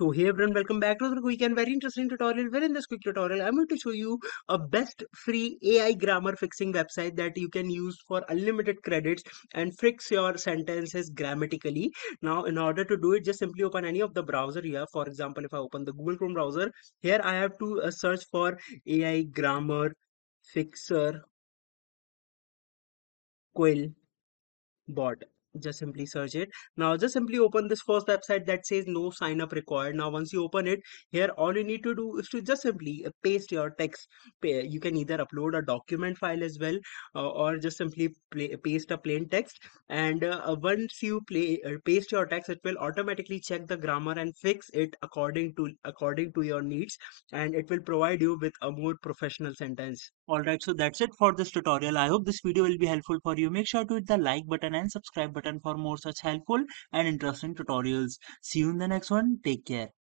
So hey everyone, welcome back to the quick and very interesting tutorial. Where in this quick tutorial, I'm going to show you a best free AI grammar fixing website that you can use for unlimited credits and fix your sentences grammatically. Now, in order to do it, just simply open any of the browser here. For example, if I open the Google Chrome browser, here I have to search for AI grammar fixer quill bot. Just simply search it. Now just simply open this first website that says no sign up required. Now once you open it, here all you need to do is to just simply paste your text. You can either upload a document file as well, or just simply paste a plain text. And once you paste your text, it will automatically check the grammar and fix it according to your needs, and it will provide you with a more professional sentence. Alright, so that's it for this tutorial. I hope this video will be helpful for you. Make sure to hit the like button and subscribe button for more such helpful and interesting tutorials. See you in the next one. Take care.